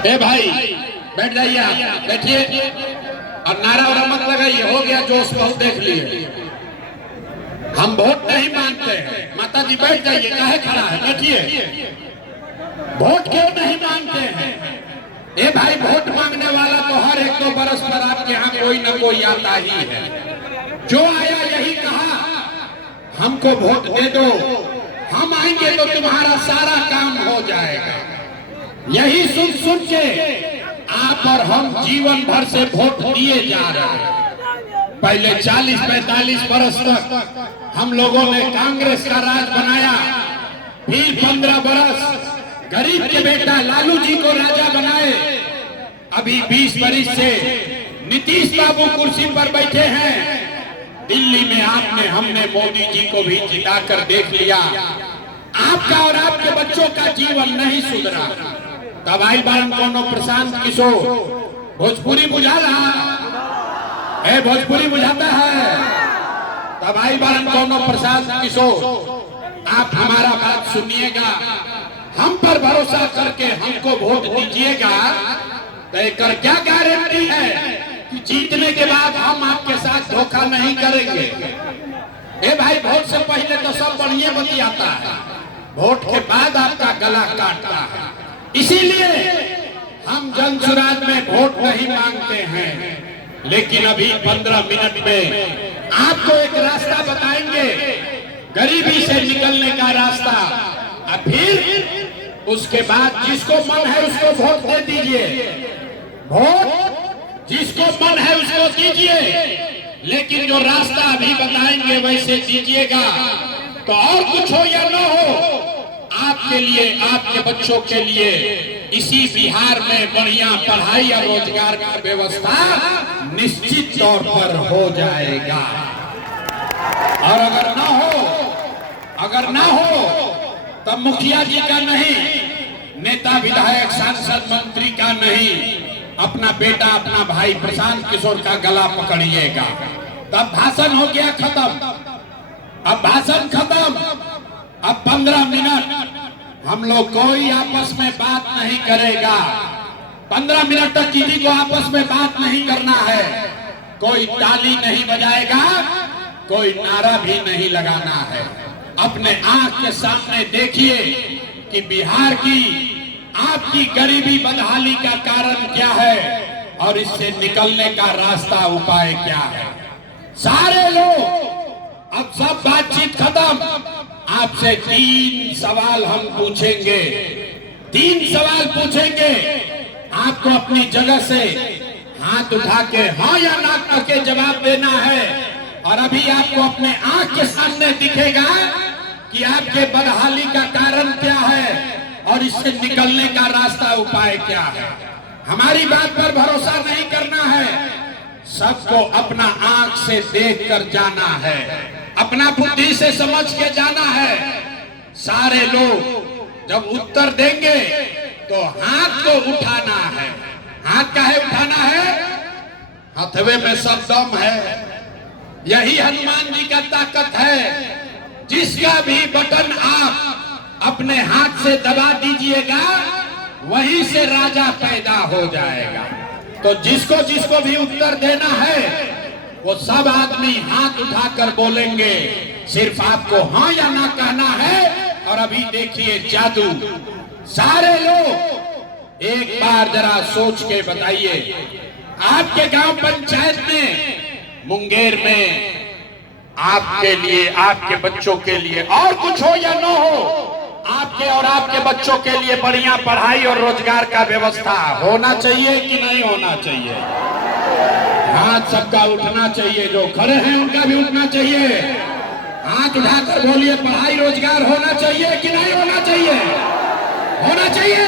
ए भाई बैठ जाइए, आप बैठिए और नारा वारा मत लगाइए। हो गया जोश बहुत देख लिए। हम वोट नहीं मांगते हैं। माता जी बैठ जाइए, काहे खड़ा है, बैठिए। वोट क्यों नहीं मांगते हैं? ए भाई वोट मांगने वाला तो हर 1-2 बरस पर आपके यहाँ कोई न कोई आता ही है। जो आया यही कहा हमको वोट दे दो, हम आएंगे तो तुम्हारा सारा काम हो जाएगा। यही सुन सुन के आप और हम जीवन भर से वोट दिए जा रहे हैं। पहले 40-45 बरस तक हम लोगों ने कांग्रेस का राज बनाया, फिर 15 बरस गरीब के बेटा लालू जी को राजा बनाए। अभी 20 बरस से नीतीश बाबू कुर्सी पर बैठे हैं। दिल्ली में हमने मोदी जी को भी जिताकर देख लिया। आपका और आपके बच्चों का जीवन नहीं सुधरा। तब आई बारन कोनो प्रशांत किशोर भोजपुरी बुझा रहा है, भोजपुरी बुझाता है। तब आई बारन कोनो प्रशांत किशोर, आप हमारा बात सुनिएगा, हम पर भरोसा करके हमको वोट दीजिएगा। तो एक क्या गारंटी है कि जीतने के बाद हम आपके साथ धोखा नहीं करेंगे? ए भाई वोट से पहले तो सब बढ़िया बतियाता है, वोट के बाद आपका गला काटता है। इसीलिए हम जन सुराज में वोट नहीं मांगते हैं। लेकिन अभी 15 मिनट में आपको एक रास्ता बताएंगे, गरीबी से निकलने का रास्ता। और फिर उसके बाद जिसको मन है उसको वोट दे दीजिए, वोट जिसको मन है उसको दीजिए। लेकिन जो रास्ता अभी बताएंगे वैसे दीजिएगा। तो और कुछ हो या न हो, आपके लिए, आपके बच्चों के लिए इसी बिहार में बढ़िया पढ़ाई और रोजगार का व्यवस्था निश्चित तौर पर हो जाएगा। और अगर ना हो तब मुखिया जी का नहीं, नेता विधायक सांसद मंत्री का नहीं, अपना बेटा अपना भाई प्रशांत किशोर का गला पकड़िएगा। तब भाषण हो गया खत्म। अब भाषण खत्म। अब 15 मिनट हम लोग कोई आपस में बात नहीं करेगा। 15 मिनट तक किसी को आपस में बात नहीं करना है। कोई ताली नहीं बजाएगा, कोई नारा भी नहीं लगाना है। अपने आंख के सामने देखिए कि बिहार की आपकी गरीबी बदहाली का कारण क्या है और इससे निकलने का रास्ता, उपाय क्या है। सारे लोग अब सब बातचीत खत्म। आपसे 3 सवाल हम पूछेंगे। 3 सवाल पूछेंगे। आपको अपनी जगह से हाथ उठा के हाँ या ना करके जवाब देना है। और अभी आपको अपने आंख के सामने दिखेगा कि आपके बदहाली का कारण क्या है और इससे निकलने का रास्ता, उपाय क्या है। हमारी बात पर भरोसा नहीं करना है। सबको अपना आंख से देखकर जाना है, अपना बुद्धि से समझ के जाना है। सारे लोग जब उत्तर देंगे तो हाथ को उठाना है। हाथ काहे उठाना है? हथवे में सब दम है। यही हनुमान जी का ताकत है। जिसका भी बटन आप अपने हाथ से दबा दीजिएगा वहीं से राजा पैदा हो जाएगा। तो जिसको जिसको भी उत्तर देना है वो सब आदमी हाथ उठाकर बोलेंगे। सिर्फ आपको हाँ या ना कहना है। और अभी देखिए जादू। सारे लोग एक बार जरा सोच के बताइए, आपके गांव पंचायत में, मुंगेर में आपके लिए, आपके बच्चों के लिए और कुछ हो या न हो, आपके और आपके बच्चों के लिए बढ़िया पढ़ाई और रोजगार का व्यवस्था होना चाहिए कि नहीं होना चाहिए? हाथ सबका उठना चाहिए। जो खड़े हैं उनका भी उठना चाहिए। हाथ उठाकर बोलिए, पढ़ाई रोजगार होना चाहिए कि नहीं होना चाहिए? होना चाहिए।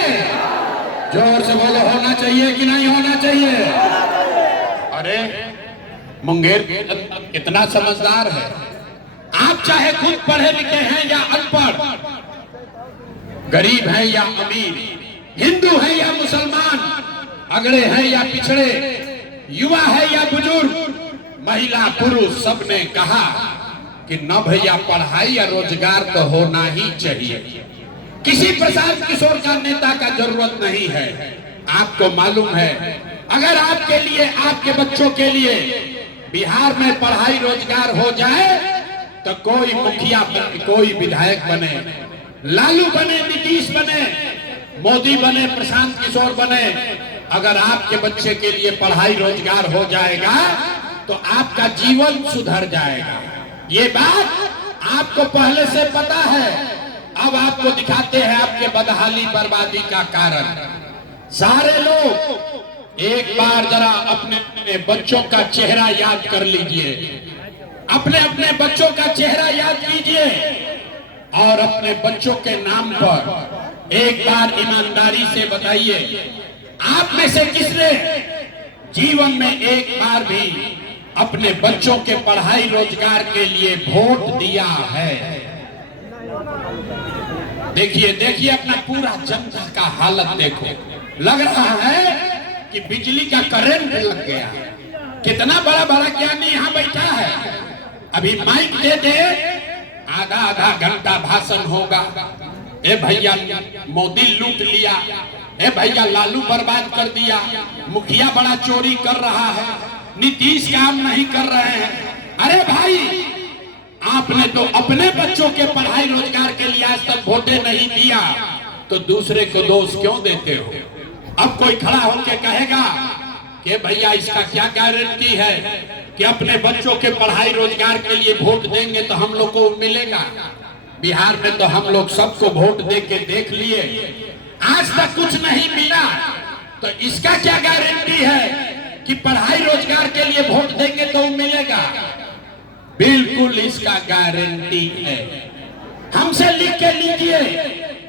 जोर से बोलो, होना चाहिए कि नहीं होना चाहिए? अरे मुंगेर कितना समझदार है। आप चाहे खुद पढ़े लिखे हैं या अनपढ़, गरीब हैं या अमीर, हिंदू हैं या मुसलमान, अगड़े हैं या पिछड़े, युवा है या बुजुर्ग, महिला पुरुष, सबने कहा कि न भैया पढ़ाई या रोजगार तो होना ही चाहिए। किसी प्रशांत किशोर का नेता का जरूरत नहीं है। आपको मालूम है, अगर आपके लिए, आपके बच्चों के लिए बिहार में पढ़ाई रोजगार हो जाए तो कोई मुखिया बने, कोई विधायक बने, लालू बने, नीतीश बने, मोदी बने, प्रशांत किशोर बने, अगर आपके बच्चे के लिए पढ़ाई रोजगार हो जाएगा तो आपका जीवन सुधर जाएगा। ये बात आपको पहले से पता है। अब आपको दिखाते हैं आपके बदहाली बर्बादी का कारण। सारे लोग एक बार जरा अपने बच्चों का चेहरा याद कर लीजिए, अपने अपने बच्चों का चेहरा याद कीजिए और अपने बच्चों के नाम पर एक बार ईमानदारी से बताइए, आप में से किसने जीवन में एक बार भी अपने बच्चों के पढ़ाई रोजगार के लिए वोट दिया है? देखिए देखिए अपना पूरा जनता का हालत देखो। लग रहा है कि बिजली का करंट लग गया। कितना बड़ा बड़ा ज्ञानी यहाँ बैठा है, अभी माइक दे दे आधा आधा घंटा भाषण होगा। ए भैया मोदी लूट लिया, ए भैया लालू बर्बाद कर दिया, मुखिया बड़ा चोरी कर रहा है, नीतीश काम नहीं कर रहे हैं। अरे भाई, आपने तो अपने बच्चों के पढ़ाई रोजगार के लिए आज तक वोटे नहीं दिया, तो दूसरे को दोष क्यों देते हो? अब कोई खड़ा होकर कहेगा कि भैया इसका क्या गारंटी है कि अपने बच्चों के पढ़ाई रोजगार के लिए वोट देंगे तो हम लोग को मिलेगा? बिहार में तो हम लोग सबको वोट दे के देख लिए, आज तक कुछ नहीं मिला, तो इसका क्या गारंटी है कि पढ़ाई रोजगार के लिए वोट देंगे तो मिलेगा? बिल्कुल इसका गारंटी है। हमसे लिख के लीजिए,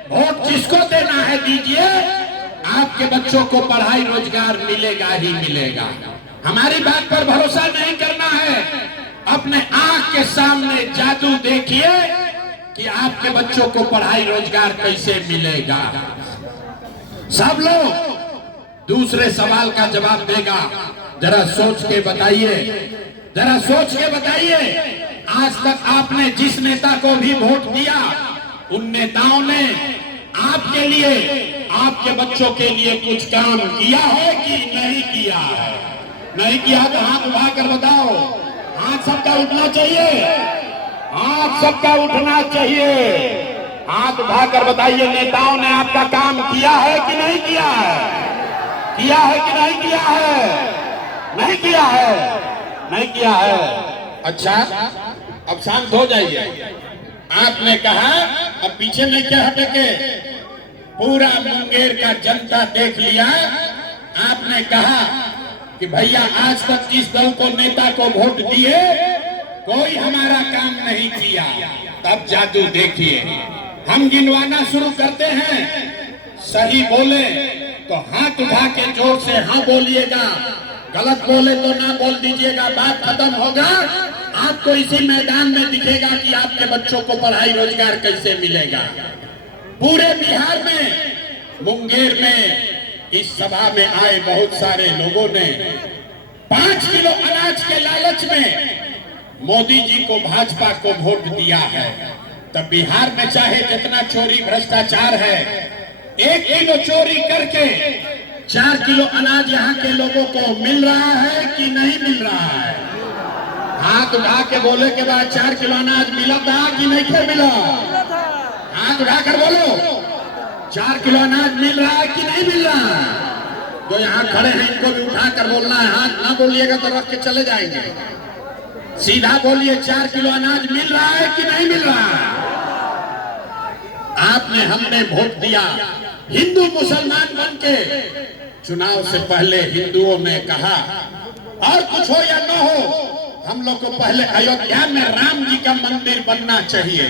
वोट जिसको देना है दीजिए, आपके बच्चों को पढ़ाई रोजगार मिलेगा ही मिलेगा। हमारी बात पर भरोसा नहीं करना है, अपने आंख के सामने जादू देखिए कि आपके बच्चों को पढ़ाई रोजगार कैसे मिलेगा। सब लोग दूसरे सवाल का जवाब देगा, जरा सोच के बताइए, जरा सोच के बताइए। आज तक आपने जिस नेता को भी वोट दिया, उन नेताओं ने आपके लिए, आपके बच्चों के लिए कुछ काम किया है कि नहीं किया है? नहीं किया तो हाथ उठा कर बताओ। हाथ सबका उठना चाहिए, हाथ सबका उठना चाहिए। हाथ उठाकर बताइए, नेताओं ने आपका काम किया है कि नहीं किया है? किया है कि नहीं किया है? नहीं किया है, नहीं किया है। अच्छा, अब शांत हो जाइए। आपने कहा, अब पीछे में क्या हटके, पूरा मुंगेर का जनता देख लिया। आपने कहा कि भैया आज तक जिस दल को, नेता को वोट दिए, कोई हमारा काम नहीं किया। तब जादू देखिए, हम गिनवाना शुरू करते हैं, सही बोले तो हाथ उठा के जोर से हाँ बोलिएगा, गलत बोले तो ना बोल दीजिएगा, बात खत्म होगा। आपको इसी मैदान में दिखेगा कि आपके बच्चों को पढ़ाई रोजगार कैसे मिलेगा। पूरे बिहार में, मुंगेर में इस सभा में आए बहुत सारे लोगों ने 5 किलो अनाज के लालच में मोदी जी को, भाजपा को वोट दिया है। तब बिहार में चाहे जितना चोरी भ्रष्टाचार है, 1 किलो चोरी करके 4 किलो अनाज यहाँ के लोगों को मिल रहा है कि नहीं मिल रहा है? हाथ उठा के बोले के बाद 4 किलो अनाज मिला था कि नहीं मिला? हाथ उठाकर बोलो, 4 किलो अनाज मिल रहा है कि नहीं मिल रहा है? जो यहाँ खड़े हैं इनको भी उठाकर बोलना है, हाथ ना बोलिएगा तो रख के चले जाएंगे। सीधा बोलिए, 4 किलो अनाज मिल रहा है कि नहीं मिल रहा है? आपने, हमने वोट दिया, हिंदू मुसलमान बन के। चुनाव से पहले हिंदुओं ने कहा, और कुछ हो या न हो, हम लोग को पहले अयोध्या में राम जी का मंदिर बनना चाहिए।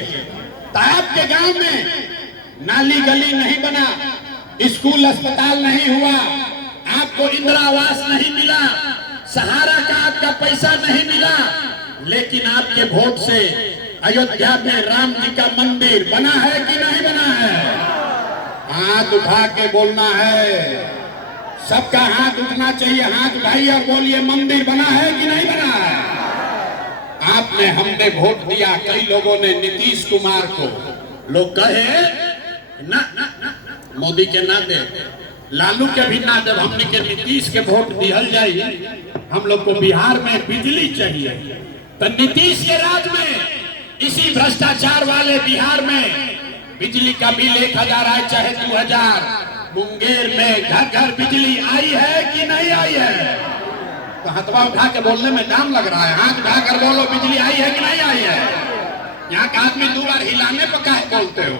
तो आपके गांव में नाली गली नहीं बना, स्कूल अस्पताल नहीं हुआ, आपको इंदिरा आवास नहीं मिला, सहारा का आपका पैसा नहीं मिला, लेकिन आपके वोट से अयोध्या में राम जी का मंदिर बना है कि नहीं बना है? हाथ उठा के बोलना है, सबका हाथ उठना चाहिए। हाथ उठाइए और बोलिए, मंदिर बना है कि नहीं बना है? आपने, हमने वोट दिया। कई लोगों ने नीतीश कुमार को, लोग कहे ना, ना, ना मोदी के ना दे, लालू के भी ना, जब हमने के नीतीश के वोट दिहल जाई, हम लोग को बिहार में बिजली चाहिए, तो नीतीश के राज में इसी भ्रष्टाचार वाले बिहार में बिजली का बिल 1000 आए चाहे 2000, मुंगेर में घर घर बिजली आई है कि नहीं आई है? तो हथवा उठा के बोलने में दाम लग रहा है, हाथ उठा कर बोलो बिजली आई है कि नहीं आई है? यहाँ का आदमी 2 बार हिलाने पर काहे बोलते हो?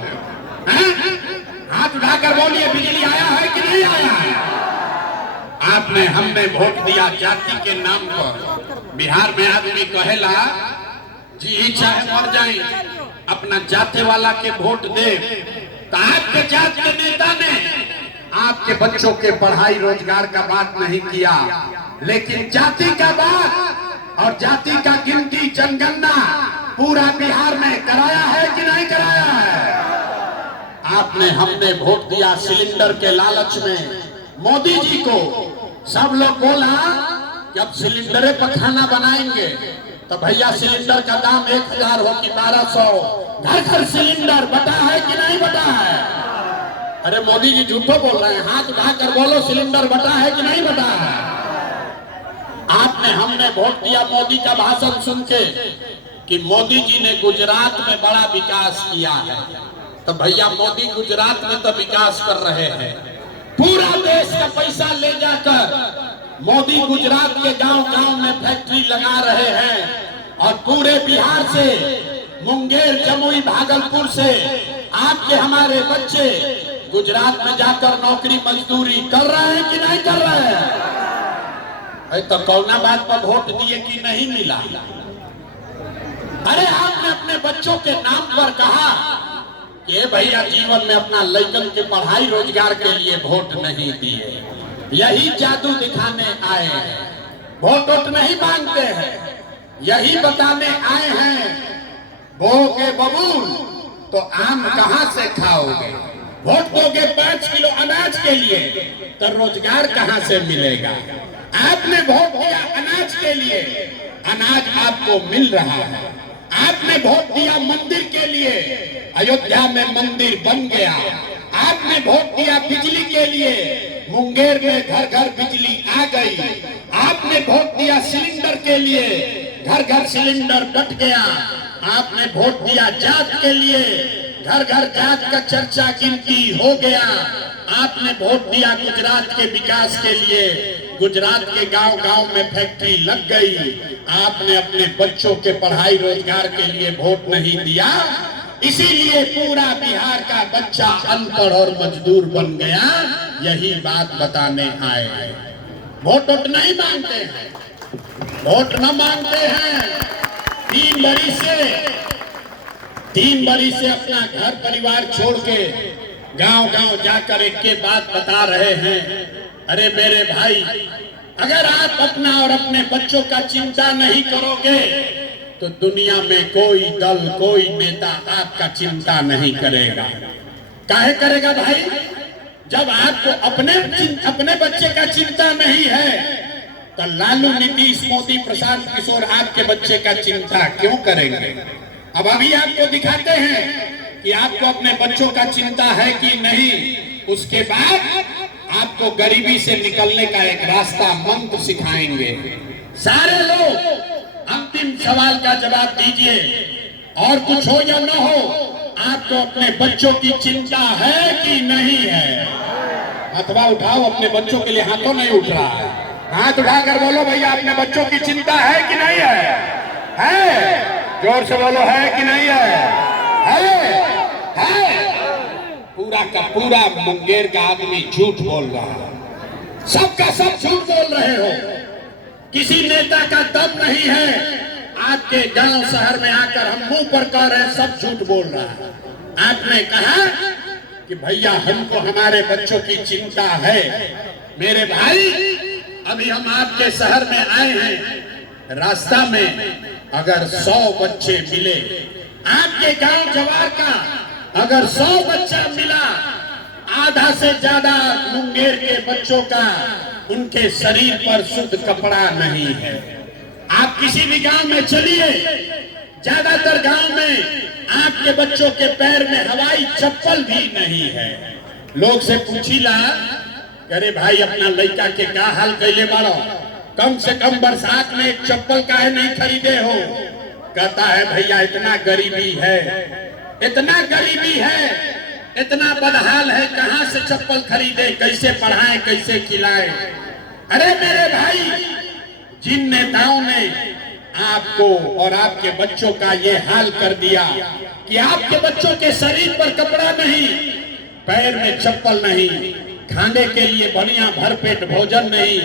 हाथ उठाकर बोलिए बिजली आया है कि नहीं आया है? आपने हमने वोट दिया जाति के नाम पर। बिहार में आदमी कहेला जी चाहे मर जाए अपना जाति वाला के वोट दे, तो आपके जात के नेता ने आपके बच्चों के पढ़ाई रोजगार का बात नहीं किया, लेकिन जाति का बात और जाति का गिनती जनगणना पूरा बिहार में कराया है कि नहीं कराया है? आपने हमने वोट दिया सिलेंडर के लालच में मोदी जी को। सब लोग बोला कि अब सिलेंडर पर खाना बनाएंगे, तो भैया सिलेंडर का दाम 1000 हो कि 1200, घर घर सिलेंडर बटा है कि नहीं बटा है? अरे मोदी जी झूठो बोल रहे हैं, हाथ उठाकर बोलो सिलेंडर बटा है कि नहीं बटा है? आपने हमने वोट दिया मोदी का भाषण सुन के कि मोदी जी ने गुजरात में बड़ा विकास किया है, तो भैया मोदी गुजरात में तो विकास कर रहे हैं, पूरा देश का पैसा ले जाकर मोदी गुजरात के गांव-गांव में फैक्ट्री लगा रहे हैं, और पूरे बिहार से मुंगेर, जमुई, भागलपुर से आपके हमारे बच्चे गुजरात में जाकर नौकरी मजदूरी कर रहे हैं कि नहीं कर रहे हैं? तो कौना बात पर वोट दिए कि नहीं मिला? अरे आपने अपने बच्चों के नाम पर कहा कि भैया जीवन में अपना लड़कन के पढ़ाई रोजगार के लिए वोट नहीं दिए, यही जादू दिखाने आए हैं। वोट नहीं मांगते हैं, यही बताने आए हैं बोगे बबूल तो आम कहां से खाओगे? वोट दोगे 5 किलो अनाज के लिए, तो रोजगार कहां से मिलेगा? आपने वोट दिया अनाज के लिए, अनाज आपको मिल रहा है। आपने वोट दिया मंदिर के लिए, अयोध्या में मंदिर बन गया। आपने वोट दिया बिजली के लिए, मुंगेर में घर घर बिजली आ गई। आपने वोट दिया सिलेंडर के लिए, घर घर सिलेंडर बट गया। आपने वोट दिया जात के लिए, घर घर जात का चर्चा गिनती हो गया। आपने वोट दिया गुजरात के विकास के लिए, गुजरात के गांव-गांव में फैक्ट्री लग गई। आपने अपने बच्चों के पढ़ाई रोजगार के लिए वोट नहीं दिया, इसीलिए पूरा बिहार का बच्चा अनपढ़ और मजदूर बन गया। यही बात बताने आए हैं। वोट नहीं मांगते हैं, वोट न मांगते हैं। 3 बरी से अपना घर परिवार छोड़ के गांव-गांव जाकर एक के बात बता रहे हैं। अरे मेरे भाई, अगर आप अपना और अपने बच्चों का चिंता नहीं करोगे तो दुनिया में कोई दल, कोई नेता आपका चिंता नहीं करेगा। काहे करेगा भाई? जब आपको अपने बच्चे का चिंता नहीं है, तो लालू, नीतीश, मोदी, प्रशांत किशोर आपके बच्चे का चिंता क्यों करेंगे? अब अभी आपको दिखाते हैं कि आपको अपने बच्चों का चिंता है कि नहीं। उसके बाद आपको गरीबी से निकलने का एक रास्ता, मंत्र सिखाएंगे। सारे लोग अंतिम सवाल का जवाब दीजिए, और कुछ हो या न हो, आपको अपने बच्चों की चिंता है कि नहीं है? अथवा उठाओ, अपने बच्चों के लिए हाथों नहीं उठ रहा है, हाथ उठाकर बोलो भैया अपने बच्चों की चिंता है कि नहीं है? है? जोर से बोलो, है कि नहीं है? है? पूरा का पूरा मुंगेर का आदमी झूठ बोल रहा है, सबका सब झूठ बोल रहे हो। किसी नेता का दम नहीं है। आपके गांव शहर में आकर हम मुंह पर कह रहे हैं, सब झूठ बोल रहा है। आपने कहा कि भैया हमको हमारे बच्चों की चिंता है। मेरे भाई, अभी हम आपके शहर में आए हैं, रास्ता में अगर 100 बच्चे मिले, आपके गांव जवार का अगर 100 बच्चा मिला, आधा से ज्यादा मुंगेर के बच्चों का उनके शरीर पर शुद्ध कपड़ा नहीं है। आप किसी भी गांव में चलिए, ज्यादातर गांव में आपके बच्चों के पैर में हवाई चप्पल भी नहीं है। लोग से पूछीला अरे भाई अपना लड़का के का हाल कैले बारो, कम से कम बरसात में एक चप्पल काहे नहीं खरीदे हो। कहता है भैया इतना गरीबी है, इतना गरीबी है, इतना बदहाल है, कहां से चप्पल खरीदे, कैसे पढ़ाएं, कैसे खिलाएं। अरे मेरे भाई, जिन नेताओं ने आपको और आपके बच्चों का ये हाल कर दिया कि आपके बच्चों के शरीर पर कपड़ा नहीं, पैर में चप्पल नहीं, खाने के लिए बढ़िया भरपेट भोजन नहीं,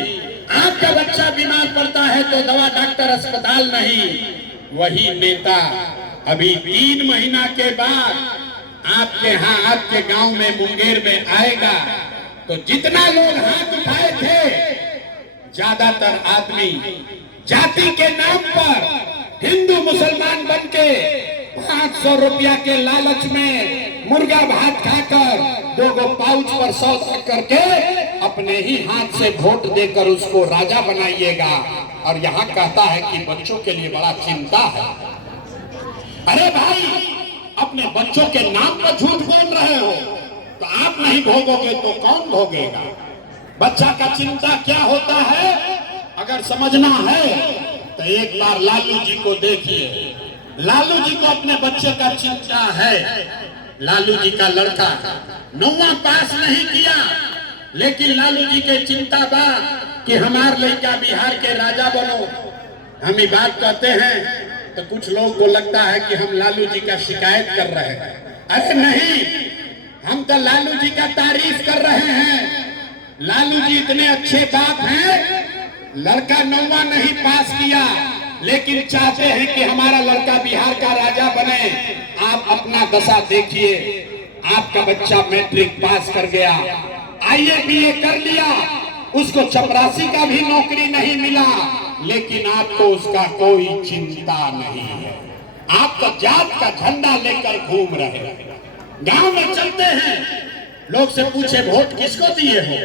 आपका बच्चा बीमार पड़ता है तो दवा डॉक्टर अस्पताल नहीं, वही नेता अभी 3 महीना के बाद आपके यहाँ आपके गांव में मुंगेर में आएगा तो जितना लोग हाथ उठाए थे, ज्यादातर आदमी जाति के नाम पर हिंदू मुसलमान बनके 500 रुपया के लालच में मुर्गा भात खाकर 2 पाउच पर सौदा करके अपने ही हाथ से वोट देकर उसको राजा बनाइएगा। और यहाँ कहता है कि बच्चों के लिए बड़ा चिंता है। अरे भाई, अपने बच्चों के नाम पर झूठ बोल रहे हो तो आप नहीं भोगोगे तो कौन भोगेगा। बच्चा का चिंता क्या होता है अगर समझना है तो एक बार लालू जी को देखिए। लालू जी को अपने बच्चे का चिंता है। लालू जी का लड़का 9वां पास नहीं किया, लेकिन लालू जी के चिंता बा कि हमार लड़का बिहार के राजा बनो। हम ये बात कहते हैं तो कुछ लोग को लगता है कि हम लालू जी का शिकायत कर रहे हैं। अरे नहीं, हम तो लालू जी का तारीफ कर रहे हैं। लालू जी इतने अच्छे बाप हैं, लड़का 9वां नहीं पास किया लेकिन चाहते हैं कि हमारा लड़का बिहार का राजा बने। आप अपना दशा देखिए, आपका बच्चा मैट्रिक पास कर गया, IAS BA कर लिया, उसको चपरासी का भी नौकरी नहीं मिला, लेकिन आपको उसका कोई चिंता नहीं है। आप तो जात का झंडा लेकर घूम रहे हैं। गांव में चलते हैं, लोग से पूछे वोट किसको दिए हो,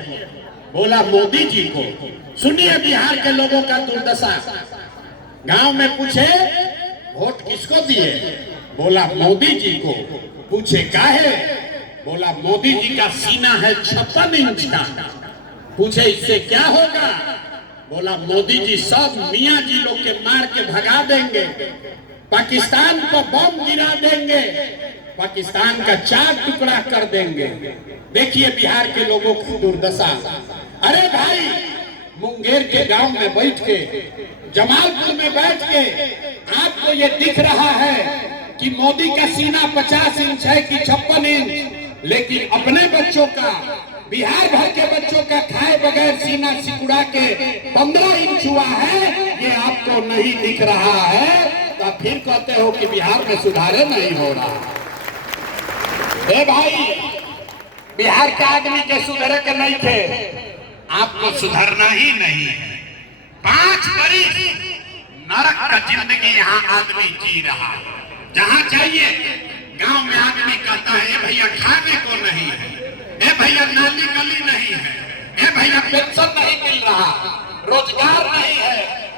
बोला मोदी जी को। सुनिए बिहार के लोगों का दुर्दशा। गांव में पूछे वोट किसको दिए, बोला मोदी जी को। पूछे काहे, बोला मोदी जी का सीना है 56 इंच का। पूछे इससे क्या होगा, बोला मोदी जी सब मियां जी लोग के मार के भगा देंगे, पाकिस्तान पर बम गिरा देंगे, पाकिस्तान का 4 टुकड़ा कर देंगे। देखिए बिहार के लोगों की दुर्दशा। अरे भाई, मुंगेर के गांव में बैठ के, जमालपुर में बैठ के आपको ये दिख रहा है कि मोदी का सीना 50 इंच है कि 56 इंच, लेकिन अपने बच्चों का, बिहार भर के बच्चों का खाए बगैर सीना सिकुड़ा के 15 इंच हुआ है, ये आपको नहीं दिख रहा है। तो फिर कहते हो कि बिहार में सुधारे नहीं हो रहा। ए भाई, बिहार के आदमी के सुधरे के नहीं थे, आपको सुधरना ही नहीं है। 5 बरिस नरक का जिंदगी यहाँ आदमी जी रहा है। जहाँ चाहिए गांव में आदमी कहता है ए भैया खाने को नहीं है, ए भैया नाली गली नहीं है, ए भैया पेंशन नहीं मिल रहा, रोजगार नहीं है,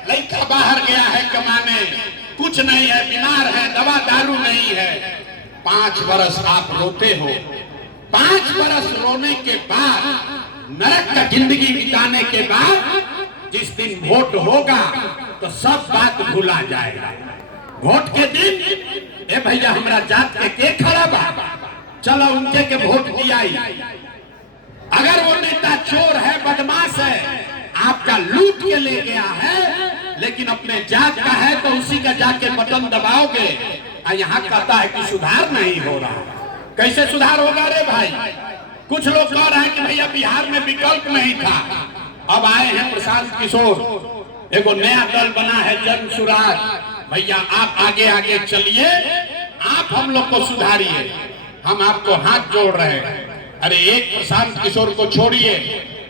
लड़का बाहर गया है कमाने, कुछ नहीं है, बीमार है, दवा दारू नहीं है। 5 बरस आप रोते हो। 5 बरस रोने के बाद, नरक का जिंदगी बिताने के बाद जिस दिन वोट होगा तो सब बात भूला जाएगा। वोट के दिन ए भैया हमरा जात के खड़ा बा, चलो उनके के वोट दिया। अगर वो नेता चोर है, बदमाश है, आपका लूट के ले गया है, लेकिन अपने जात का है तो उसी का जाके बटन दबाओगे। यहाँ कहता है कि सुधार नहीं हो रहा। कैसे सुधार होगा रे भाई? कुछ लोग कह रहे हैं कि भैया बिहार में विकल्प नहीं था, अब आए हैं प्रशांत किशोर, एगो नया दल बना है जन सुराज। भैया आप आगे आगे चलिए, आप हम लोग को सुधारिए, हम आपको हाथ जोड़ रहे हैं। अरे एक प्रशांत किशोर को छोड़िए,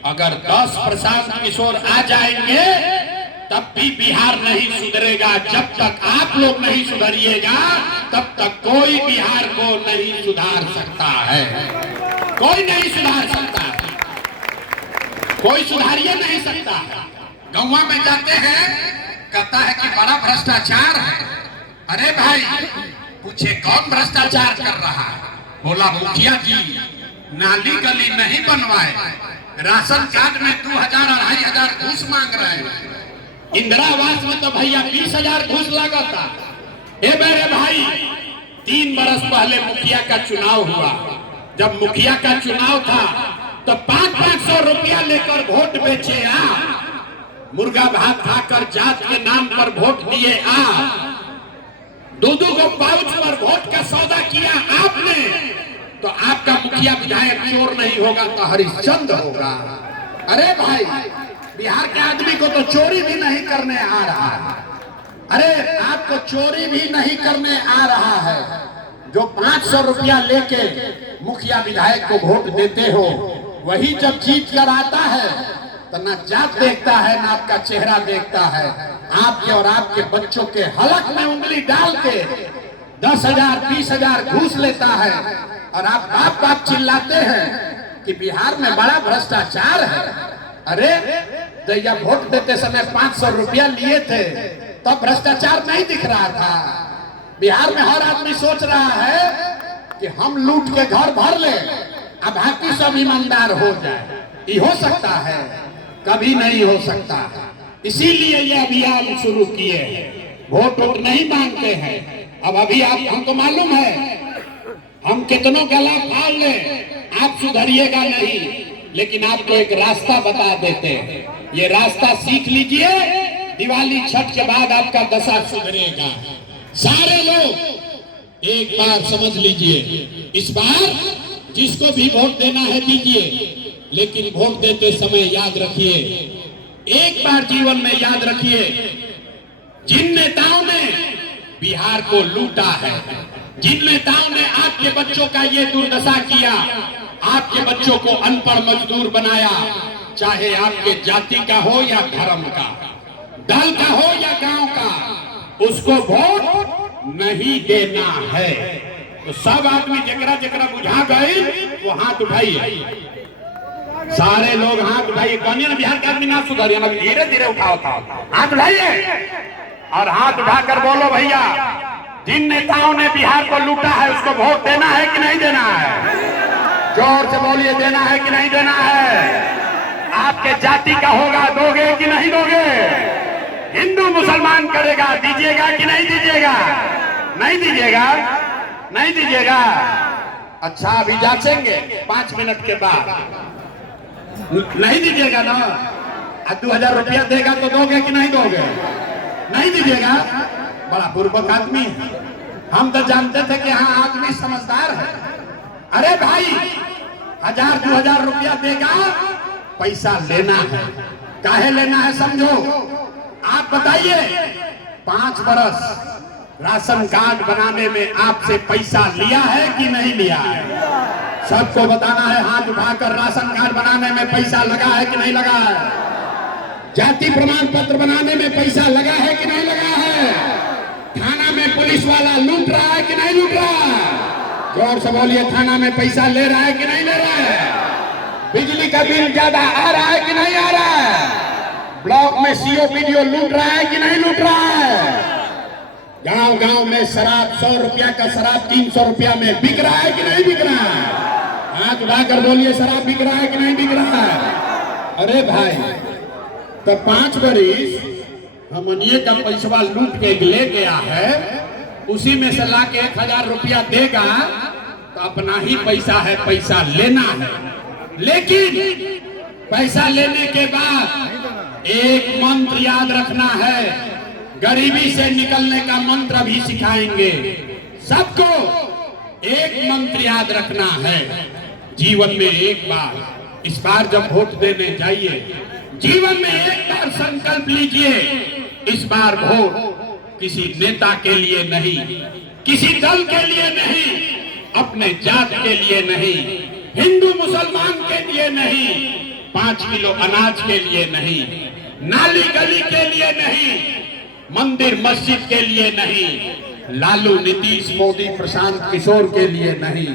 अगर 10 प्रशांत किशोर आ जाएंगे तब भी बिहार नहीं सुधरेगा। जब तक आप लोग नहीं सुधरिएगा तब तक कोई बिहार को नहीं सुधार सकता है। कोई नहीं सुधार सकता, कोई सुधारिए नहीं सकता। गौवा में जाते हैं, कहता है कि बड़ा भ्रष्टाचार है। अरे भाई, पूछे कौन भ्रष्टाचार कर रहा है? बोला मुखिया जी नाली गली नहीं बनवाए, राशन कार्ड में 2000 2500 घूस मांग रहे हैं। इंदिरा आवास में तो भैया 20,000 घूस लागता। ए मेरे भाई, 3 बरस पहले मुखिया का चुनाव हुआ। जब मुखिया का चुनाव था तो 500 रुपया लेकर वोट बेचे मुर्गा भात खाकर जात के नाम पर वोट दिए दो को पाउच पर वोट का सौदा किया आपने। तो आपका मुखिया विधायक चोर नहीं होगा तो हरिश्चंद्र होगा। अरे भाई, बिहार के आदमी को तो चोरी भी नहीं करने आ रहा है। अरे आपको चोरी भी नहीं करने आ रहा है। जो 500 रुपया लेके मुखिया विधायक को वोट देते हो, वही जब जीत कर आता है तो ना जात देखता है ना आपका चेहरा देखता है। आपके और आपके बच्चों के हलक में उंगली डाल के 10,000 20,000 घूस लेता है। और आप बाप बाप चिल्लाते हैं कि बिहार में बड़ा भ्रष्टाचार है। अरे जब वोट देते समय 500 रुपया लिए थे तो भ्रष्टाचार नहीं दिख रहा था। बिहार में हर आदमी सोच रहा है कि हम लूट के घर भर ले, अब बाकी सब ईमानदार हो जाए। ये हो सकता है? कभी नहीं हो सकता। इसीलिए ये अभियान शुरू किए हैं। वोट वोट नहीं मांगते हैं। अब अभी आप, हमको मालूम है हम कितनों गला फाड़ ले, आप सुधरिएगा नहीं, लेकिन आपको एक रास्ता बता देते हैं। ये रास्ता सीख लीजिए, दिवाली छठ के बाद आपका दशा सुधरेगा। सारे लोग एक बार समझ लीजिए, इस बार जिसको भी वोट देना है दीजिए, लेकिन वोट देते समय याद रखिए, एक बार जीवन में याद रखिए, जिन नेताओं ने बिहार को लूटा है, जिन नेताओं ने आपके बच्चों का ये दुर्दशा किया, आपके बच्चों को अनपढ़ मजदूर बनाया, चाहे आपके जाति का हो या धर्म का, दल का हो या गांव का, उसको वोट नहीं देना है। तो सब आदमी जकरा जकरा बुझा गए वो हाथ उठाइए। सारे लोग हाथ उठाइए। कौन ना बिहार के आदमी ना सुधरिए, ना धीरे धीरे उठाओ हाथ उठाइए और हाथ उठाकर बोलो, भैया जिन नेताओं ने बिहार को लूटा है उसको वोट देना है कि नहीं देना है? जोर से बोलिए, देना है कि नहीं देना है? आपके जाति का होगा, दोगे कि नहीं दोगे? हिंदू मुसलमान करेगा, दीजिएगा कि नहीं दीजिएगा? नहीं दीजिएगा? नहीं दीजिएगा? अच्छा, अभी जांचेंगे 5 मिनट के बाद। नहीं दीजिएगा ना? 2000 रुपया देगा तो दोगे कि नहीं दोगे? नहीं दीजिएगा? बड़ा बुर्बक आदमी। हम तो जानते थे कि हाँ आदमी समझदार है। अरे भाई, 1000-2000 रुपया देगा, पैसा लेना है। काहे लेना है समझो। आप बताइए, 5 बरस राशन कार्ड बनाने में आपसे पैसा लिया है कि नहीं लिया है? सबको बताना है हाथ उठाकर, राशन कार्ड बनाने में पैसा लगा है कि नहीं लगा है? जाति प्रमाण पत्र बनाने में पैसा लगा है कि नहीं लगा है? थाना में पुलिस वाला लूट रहा है कि नहीं लूट रहा है? जोर से बोलिए, थाना में पैसा ले रहा है कि नहीं ले रहा है? बिजली का बिल ज्यादा आ रहा है कि नहीं आ रहा है? ब्लॉक में सीओ पीडीओ लूट रहा है कि नहीं लूट रहा है? गांव गांव में शराब 100 रुपया का शराब 300 रुपया में बिक रहा है कि नहीं बिक रहा है? हाथ उठाकर बोलिए, शराब बिक रहा है कि नहीं बिक रहा है? अरे भाई, तो 5 बरिस हमनिए का पैसा लूट के ले गया है, उसी में से ला के 1000 रुपया देगा तो अपना ही पैसा है, पैसा लेना है। लेकिन पैसा लेने के बाद एक मंत्र याद रखना है, गरीबी से निकलने का मंत्र भी सिखाएंगे सबको। एक मंत्र याद रखना है, जीवन में एक बार, इस बार जब वोट देने जाइए, जीवन में एक बार संकल्प लीजिए, इस बार वोट किसी नेता के लिए नहीं, किसी दल के लिए नहीं, अपने जात के लिए नहीं, हिंदू मुसलमान के लिए नहीं, 5 किलो अनाज के लिए नहीं, नाली गली के लिए नहीं, मंदिर मस्जिद के लिए नहीं, लालू नीतीश मोदी प्रशांत किशोर के लिए नहीं।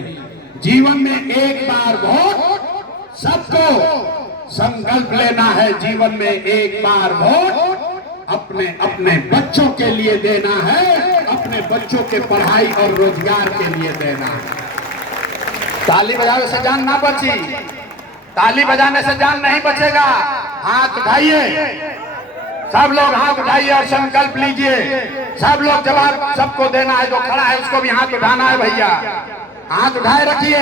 जीवन में एक बार वोट सबको संकल्प लेना है, जीवन में एक बार वोट अपने अपने बच्चों के लिए देना है, अपने बच्चों के पढ़ाई और रोजगार के लिए देना है। ताली बजाओ से जान ना बची, ताली बजाने से जान नहीं बचेगा। हाथ उठाइए, सब लोग हाथ उठाइए और संकल्प लीजिए। सब लोग जवाब सबको देना है, जो खड़ा है उसको भी हाथ उठाना है। भैया हाथ उठाए रखिए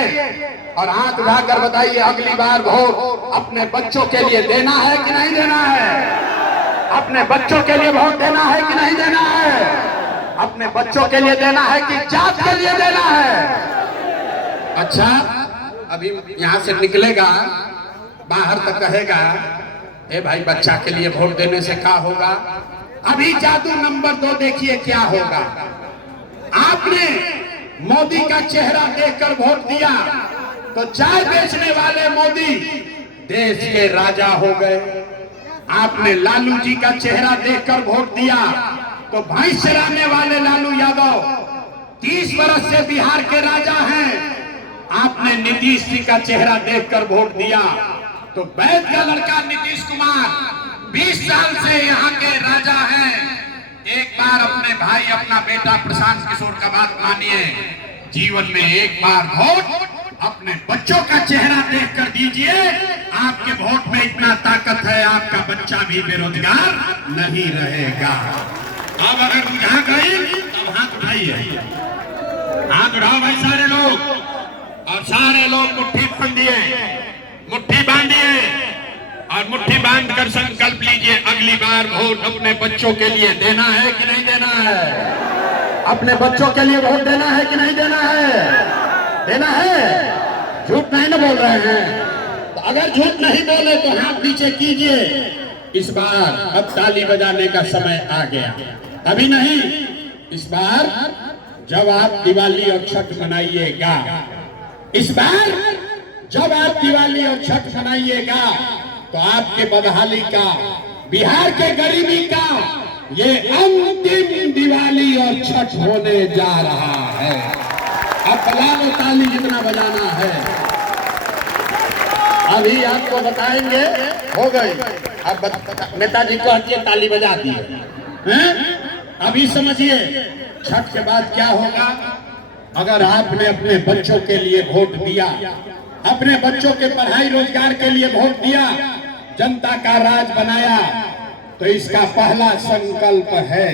और हाथ उठाकर बताइए अगली बार वोट अपने बच्चों के लिए देना है कि नहीं देना है? अपने बच्चों के लिए वोट देना है कि नहीं देना है? अपने बच्चों के लिए देना है कि जात के लिए देना है? अच्छा, अभी यहाँ से निकलेगा, बाहर तक कहेगा ए भाई बच्चा के लिए वोट देने से क्या होगा? अभी जादू नंबर 2 देखिए क्या होगा। आपने मोदी का चेहरा देखकर वोट दिया तो चाय बेचने वाले मोदी देश के राजा हो गए। आपने लालू जी का चेहरा देखकर वोट दिया तो भैंस चराने वाले लालू यादव 30 वर्ष से बिहार के राजा हैं। आपने नीतीश जी का चेहरा देखकर वोट दिया तो वैद का लड़का नीतीश कुमार 20 साल से यहाँ के राजा हैं। एक बार अपने भाई अपना बेटा प्रशांत किशोर का बात मानिए, जीवन में एक बार वोट अपने बच्चों का चेहरा देखकर दीजिए। आपके वोट में इतना ताकत है, आपका बच्चा भी बेरोजगार नहीं रहेगा। अब अगर बुझा गई तब हाथ उठाइए, हाथ उठाओ भाई सारे लोग, और सारे लोग मुट्ठी बांधिए, मुट्ठी बांधिए और मुट्ठी बांधकर संकल्प लीजिए अगली बार वोट अपने बच्चों के लिए देना है कि नहीं देना है? अपने बच्चों के लिए वोट देना है कि नहीं देना है? देना है। झूठ नहीं ना बोल रहे हैं? तो अगर झूठ नहीं बोले तो हाथ नीचे कीजिए। इस बार अब ताली बजाने का समय आ गया, अभी नहीं। इस बार जब आप दिवाली और छठ मनाइएगा, इस बार जब आप दिवाली और छठ मनाइएगा तो आपके बदहाली का, बिहार के गरीबी का ये अंतिम दिवाली और छठ होने जा रहा है। अब बजा लो ताली जितना बजाना है। अभी आपको बताएंगे, हो गई। अब नेताजी को हटिए, ताली बजा दिए। अभी समझिए छठ के बाद क्या होगा। अगर आपने अपने बच्चों के लिए वोट दिया, अपने बच्चों के पढ़ाई रोजगार के लिए वोट दिया, जनता का राज बनाया, तो इसका पहला संकल्प है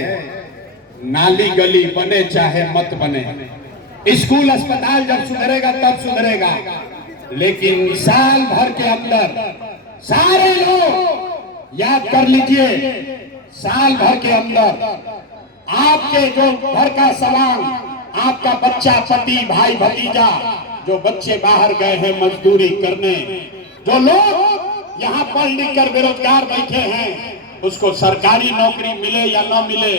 नाली गली बने चाहे मत बने, स्कूल अस्पताल जब सुधरेगा तब सुधरेगा, लेकिन साल भर के अंदर सारे लोग याद कर लीजिए, साल भर के अंदर आपके जो घर का सामान, आपका बच्चा, पति, भाई, भतीजा, जो बच्चे बाहर गए हैं मजदूरी करने, जो लोग यहाँ पढ़ लिख कर बेरोजगार बैठे हैं, उसको सरकारी नौकरी मिले या न मिले,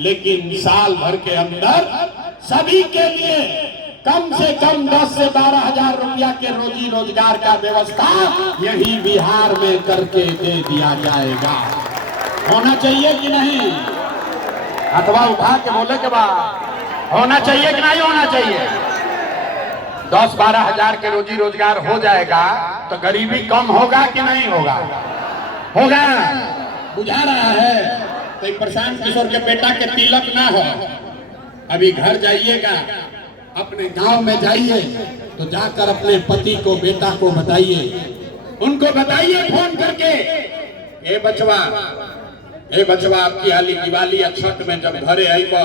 लेकिन साल भर के अंदर सभी के लिए कम से कम 10 से 12 हजार रुपया के रोजी रोजगार का व्यवस्था यही बिहार में करके दे दिया जाएगा। होना चाहिए कि नहीं? अथवा उठा के बोले के बाद होना चाहिए कि नहीं होना चाहिए? 10-12 हजार के रोजी रोजगार हो जाएगा तो गरीबी कम होगा कि नहीं होगा? होगा। बुझा रहा है। तो प्रशांत किशोर के बेटा के तिलक ना हो, अभी घर जाइएगा, अपने गांव में जाइए, तो जाकर अपने पति को, बेटा को बताइए, उनको बताइए फोन करके, ए बचवा आपकी हाली दिवाली या छठ में जब घरे आईबा,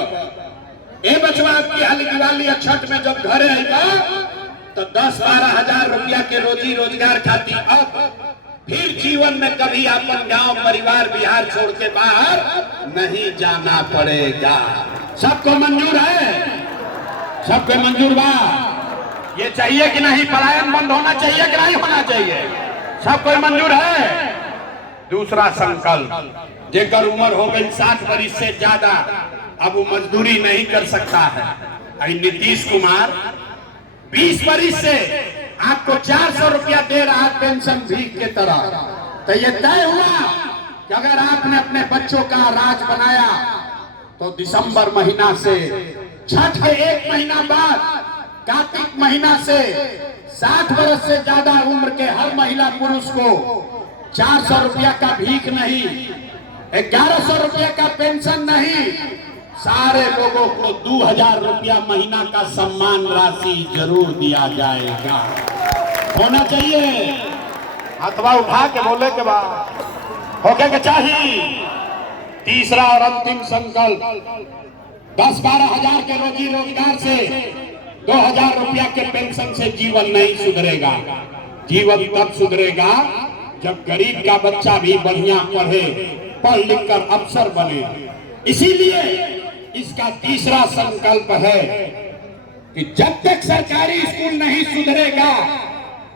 ए बचवा आपकी हाली दिवाली या छठ में जब घरे आईबा तो 10-12 हजार रुपया के रोजी रोजगार खाती अब फिर जीवन में कभी अपन गांव परिवार बिहार छोड़ के बाहर नहीं जाना पड़ेगा। सबको मंजूर है? सबको मंजूर बा? ये चाहिए कि नहीं? पलायन बंद होना चाहिए कि नहीं होना चाहिए? सबको मंजूर है? दूसरा संकल्प, जेकर उम्र हो गई 60 वर्ष से ज्यादा, अब वो मजदूरी नहीं कर सकता है। नीतीश कुमार 20 वर्ष से आपको 400 रुपया दे रहा पेंशन भीख के तरह। तो ये तय हुआ कि अगर आपने अपने बच्चों का राज बनाया तो दिसंबर महीना से, छठ के 1 महीना बाद कार्तिक महीना से 60 वर्ष से ज्यादा उम्र के हर महिला पुरुष को 400 रुपया का भीख नहीं, 1100 रुपया का पेंशन नहीं, सारे लोगों को 2000 रुपया महीना का सम्मान राशि जरूर दिया जाएगा। होना चाहिए? हथवा उठा के बोले के बाद होके के चाहिए। तीसरा और अंतिम संकल्प, 10-12 हजार के रोजी रोजगार से 2000 रुपया के पेंशन से जीवन नहीं सुधरेगा। जीवन तब सुधरेगा जब गरीब का बच्चा भी बढ़िया पढ़े, पढ़ लिख कर अफसर बने। इसीलिए इसका तीसरा संकल्प है कि जब तक सरकारी स्कूल नहीं सुधरेगा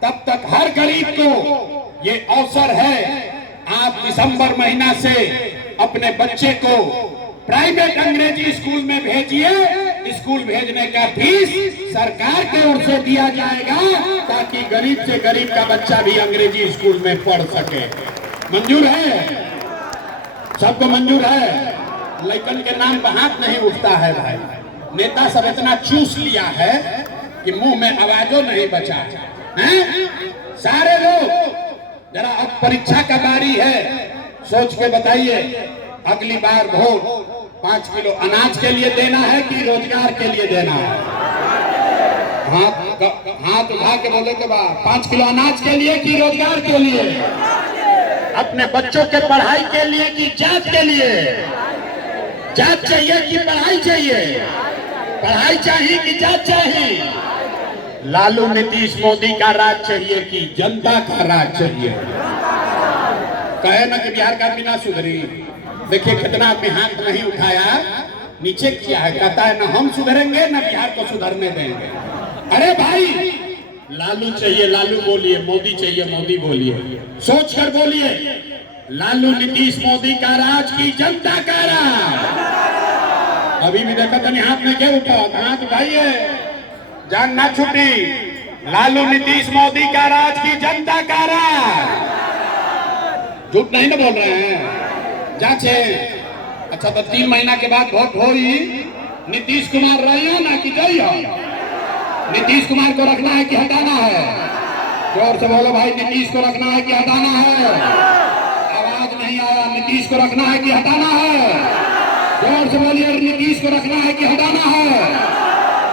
तब तक हर गरीब को ये अवसर है, आप दिसंबर महीना से अपने बच्चे को प्राइवेट अंग्रेजी स्कूल में भेजिए। स्कूल भेजने का फीस सरकार की ओर से दिया जाएगा ताकि गरीब से गरीब का बच्चा भी अंग्रेजी स्कूल में पढ़ सके। मंजूर है? सबको मंजूर है? लेकिन के नाम पर हाथ नहीं उठता है भाई। नेता सब इतना चूस लिया है कि मुंह में आवाजों नहीं बचा है। सारे लोग जरा अब परीक्षा का बारी है, सोच के बताइए अगली बार वोट 5 किलो अनाज के लिए देना है कि रोजगार के लिए देना है? हाथ उठा के बोले के बाद 5 किलो अनाज के लिए कि रोजगार के लिए? अपने बच्चों के पढ़ाई के लिए कि जात के लिए? जात चाहिए कि पढ़ाई चाहिए? पढ़ाई चाहिए कि जात चाहिए? लालू नीतीश मोदी का राज चाहिए कि जनता का राज चाहिए? कहे ना कि बिहार का बिना सुधरी। देखिए कितना आपने हाथ नहीं उठाया, नीचे किया है। कहता है ना हम सुधरेंगे ना बिहार को सुधरने देंगे। अरे भाई, लालू चाहिए लालू बोलिए, मोदी चाहिए मोदी बोलिए। सोच कर बोलिए, लालू नीतीश मोदी का राज की जनता का राज? अभी भी देखा था हाथ में क्या उठा, हाथ उठाइए, जान ना छूटी। लालू नीतीश मोदी का राज की जनता का राज? झूठ नहीं ना बोल रहे हैं? जांचे। अच्छा तो 3 महीना के बाद वोट होई, नीतीश कुमार रहियो ना कि जाइयो? नीतीश कुमार को रखना है कि हटाना है? जोर से बोलो भाई, नीतीश को रखना है कि हटाना है? आवाज नहीं आया। नीतीश को रखना है कि हटाना है? जोर से बोलिए, नीतीश को रखना है कि हटाना है?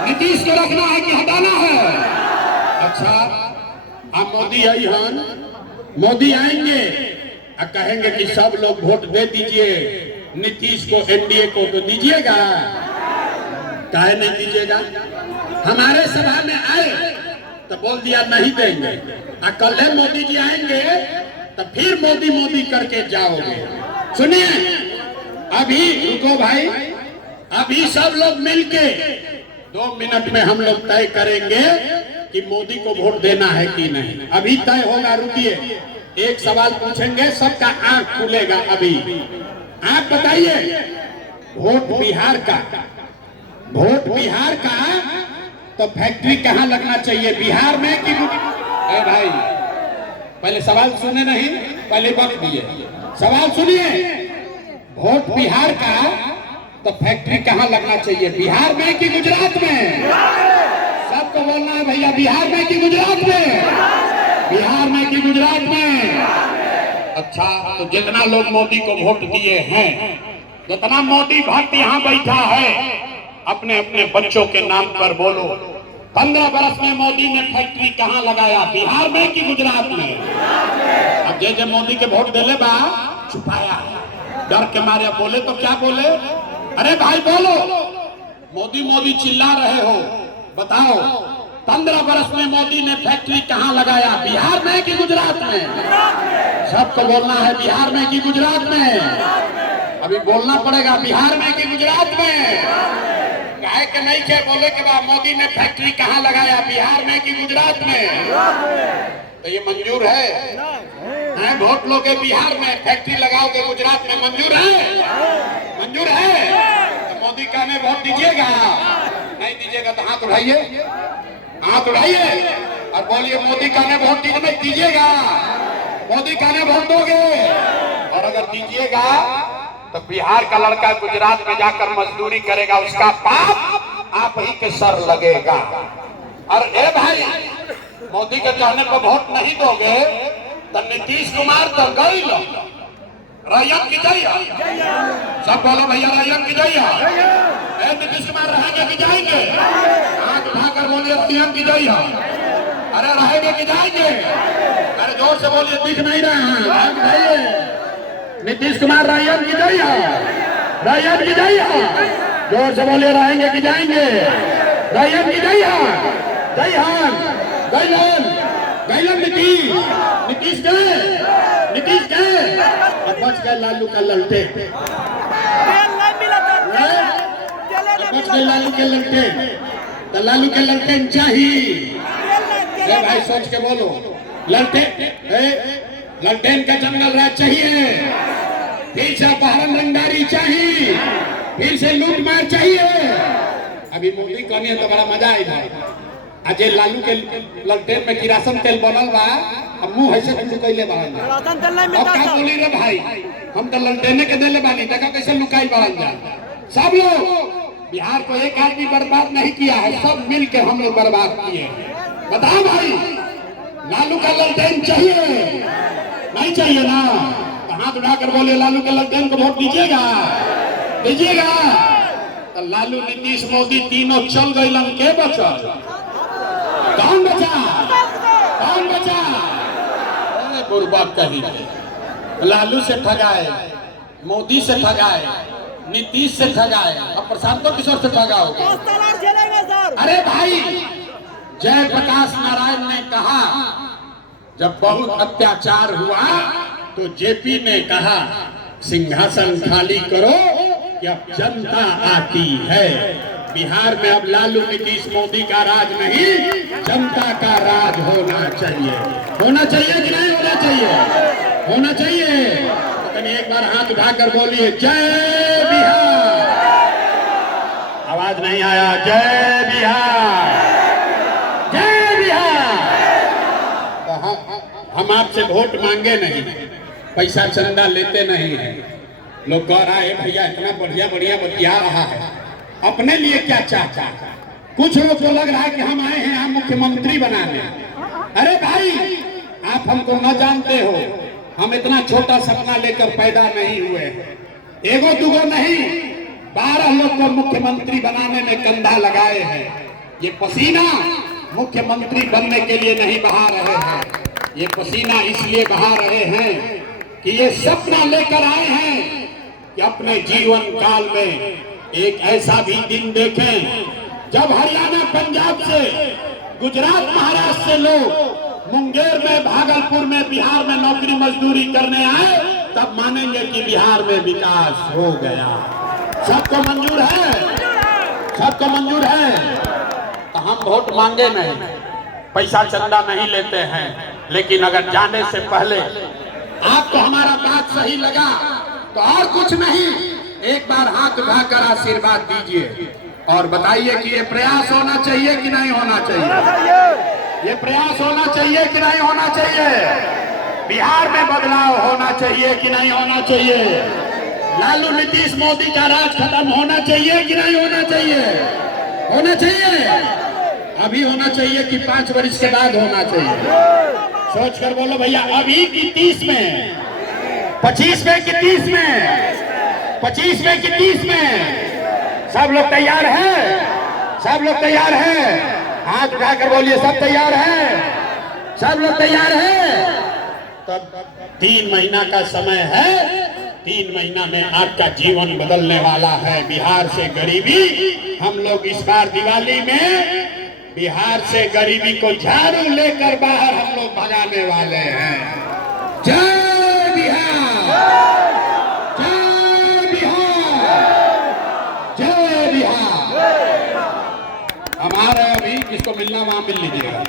नीतीश को रखना है कि हटाना है? अच्छा, अब मोदी आई हन, मोदी आएंगे और कहेंगे कि सब लोग वोट दे दीजिए नीतीश को, एनडीए को, तो दीजिएगा? काहे नहीं दीजिएगा? हमारे सभा में आए तो बोल दिया नहीं देंगे, और कल मोदी जी आएंगे तो फिर मोदी मोदी करके जाओगे। सुनिए, अभी रुको भाई, अभी सब लोग मिलके 2 मिनट में हम लोग तय करेंगे कि मोदी को वोट देना है कि नहीं। अभी तय होगा, रुकिए। एक सवाल पूछेंगे, सबका आंख खुलेगा। अभी आप बताइए, वोट बिहार का, वोट बिहार का तो फैक्ट्री कहाँ लगना चाहिए, बिहार में कि? ए भाई, पहले सवाल सुने नहीं, पहले वक्त दिए। सवाल सुनिए, वोट बिहार का तो फैक्ट्री कहाँ लगना चाहिए, बिहार में कि गुजरात में? सबको बोलना है भैया, बिहार में कि गुजरात में? बिहार में कि गुजरात में? अच्छा, तो जितना लोग मोदी को वोट दिए हैं, जितना मोदी भक्त यहाँ बैठा है, अपने अपने बच्चों के नाम पर बोलो, 15 बरस में मोदी ने फैक्ट्री कहाँ लगाया, बिहार में कि गुजरात में? अब जे मोदी के वोट देले बा छुपाया, डर के मारे बोले तो क्या बोले? अरे भाई बोलो, मोदी मोदी चिल्ला रहे हो, बताओ 15 बरस में मोदी ने फैक्ट्री कहाँ लगाया, बिहार में कि गुजरात में? सबको बोलना है, बिहार में कि गुजरात में? अभी बोलना पड़ेगा, बिहार में कि गुजरात में? काहे के नहीं के बोले के बाद मोदी ने फैक्ट्री कहाँ लगाया, बिहार में कि गुजरात में? तो ये मंजूर है? वोट लोगे बिहार में, फैक्ट्री लगाओगे गुजरात में, मंजूर है? मंजूर है? तो मोदी का ने वोट दीजिएगा? नहीं दीजिएगा तो हाथ उठाइए, हाथ उठाइए और बोलिए, मोदी का ने वोट दीजिएगा? मोदी का ने वोट दोगे? और अगर दीजिएगा तो बिहार का लड़का गुजरात में जाकर मजदूरी करेगा, उसका पाप आप ही के सर लगेगा। और ए भाई, मोदी के चाहने पर वोट नहीं दोगे तो नीतीश कुमार तो गई लो, रैयत की जय। सब बोलो भैया, रैयत की जय। नीतीश कुमार रहेंगे कि जाएंगे? हाथ उठाकर बोलिए, सीएम की जय। अरे रहेंगे कि जाएंगे? अरे जोर से बोलिए, दिख नहीं रहा है। नीतीश कुमार रायन की जय हो, रायन की जय हो। जोर से बोलिए, रहेंगे कि जाएंगे? रायन की जय हो, जय हान, गैलन, गैलन नीतीश, नीतीश गए, नीतीश गए। अब बच गए लालू का ललटे, बच गए लालू के ललटे। तो लालू के ललटेन चाहिए भाई, सोच के बोलो। ललटेन का जंगल राज चाहिए, फिर से अपहरण रंगदारी चाहिए, फिर से लूट मार चाहिए। अभी मोदी कहनी तो बड़ा मजा आई भाई। आज लालू के ललटेन में किरासन तेल बनल बा, अब मुंह ऐसे कुछ कैले बाड़न जा। अब का बोली रे भाई, हम तो ललटेने के देले बानी, देखा कैसे लुकाई बाड़न जा। सब लोग बिहार को एक आदमी बर्बाद नहीं किया है, सब मिल के हम लोग बर्बाद किए। बताओ भाई, लालू का ललटेन चाहिए नहीं चाहिए ना? तो हाथ उठाकर बोले, लालू के ललटेन को वोट दीजिएगा, दीजिएगा। तो लालू, नीतीश, मोदी तीनों चल गए, के बचल? कौन बचा? कौन बचा? बुर्बक कही, लालू से ठगाए, मोदी से ठगाए, नीतीश से ठगाए, अब प्रशांत किशोर से ठगा होगा। अरे भाई, जयप्रकाश नारायण ने कहा जब बहुत अत्याचार हुआ तो जेपी ने कहा सिंहासन खाली करो कि अब जनता आती है। बिहार में अब लालू, नीतीश, मोदी का राज नहीं, जनता का राज होना चाहिए। होना चाहिए कि नहीं होना चाहिए? होना चाहिए। तो एक बार हाथ उठाकर बोलिए, जय बिहार। आवाज नहीं आया, जय बिहार, जय बिहार। हम आपसे वोट मांगे नहीं, पैसा चंदा लेते नहीं है। लोग कह रहा है भैया इतना बढ़िया बढ़िया बतिया रहा है, अपने लिए क्या चाहता है? कुछ लोग को लग रहा है कि हम आए हैं यहाँ मुख्यमंत्री बनाने। अरे भाई, आप हमको न जानते हो, हम इतना छोटा सपना लेकर पैदा नहीं हुए। एगो दुगो नहीं, 12 लोग को मुख्यमंत्री बनाने में कंधा लगाए हैं। ये पसीना मुख्यमंत्री बनने के लिए नहीं बहा रहे हैं, ये पसीना इसलिए बहा रहे हैं कि ये सपना लेकर आए हैं कि अपने जीवन काल में एक ऐसा भी दिन देखें जब हरियाणा, पंजाब से, गुजरात, महाराष्ट्र से लोग मुंगेर में, भागलपुर में, बिहार में नौकरी मजदूरी करने आए, तब मानेंगे कि बिहार में विकास हो गया। सबको मंजूर है? सबको मंजूर है? तो हम वोट मांगे नहीं, पैसा चंदा नहीं लेते हैं, लेकिन अगर जाने से पहले आपको हमारा बात सही लगा तो और कुछ नहीं, एक बार हाथ उठाकर आशीर्वाद दीजिए और बताइए कि ये प्रयास होना चाहिए कि नहीं होना चाहिए? ये प्रयास होना चाहिए कि नहीं होना चाहिए? बिहार में बदलाव होना चाहिए कि नहीं होना चाहिए? लालू, नीतीश, मोदी का राज खत्म होना चाहिए कि नहीं होना चाहिए? होना चाहिए। अभी होना चाहिए कि 5 वर्ष के बाद होना चाहिए? सोच कर बोलो भैया, अभी की 30 में, 25 में कि 30 में, 25 में कि 30 में? सब लोग तैयार हैं? सब लोग तैयार हैं? हाथ उठाकर बोलिए, सब तैयार हैं? सब लोग तैयार हैं? तब 3 महीना का समय है, 3 महीना में आपका जीवन बदलने वाला है। बिहार से गरीबी, हम लोग इस बार दिवाली में बिहार से गरीबी को झाड़ू लेकर बाहर हम लोग भगाने वाले हैं। जय बिहार, जय बिहार, जय बिहार। हमारे अभी किसको मिलना वहां मिल लीजिएगा।